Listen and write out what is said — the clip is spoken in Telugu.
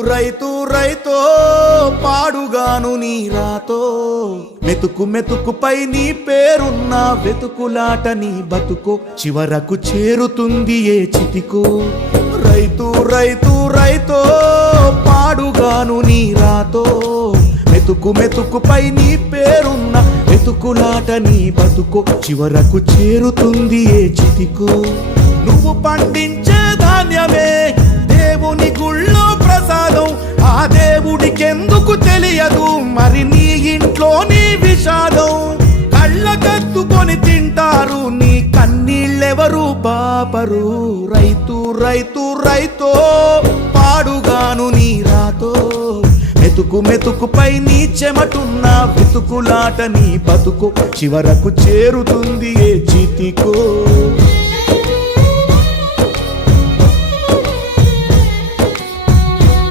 రైతు రైతో పాడుగాను నీ రాతో మెతుకు మెతుకుపై నీ పేరున్న వెతుకులాట నీ బతుకో చివరకు చేరుతుంది ఏ చితికో రైతు రైతు రైతో పాడుగాను నీ రాతో మెతుకు మెతుకుపై నీ పేరున్న వెతుకులాట నీ బతుకో చివరకు చేరుతుంది ఏ చితికో నువ్వు పండించే ధాన్యమే దేవుని గుళ్ళో ప్రసాదం ఆ దేవుడికెందుకు తెలియదు మరి నీ ఇంట్లో నీ విషాదం కళ్ళకత్తుకొని తింటారు నీ కన్నీళ్ళెవరు పాపరు రైతు రైతు రైతో పాడుగాను నీ రాతో మెతుకు మెతుకుపై నీ చెమటున్న వెతుకులాట నీ బతుకు చివరకు చేరుతుంది ఏ చితికో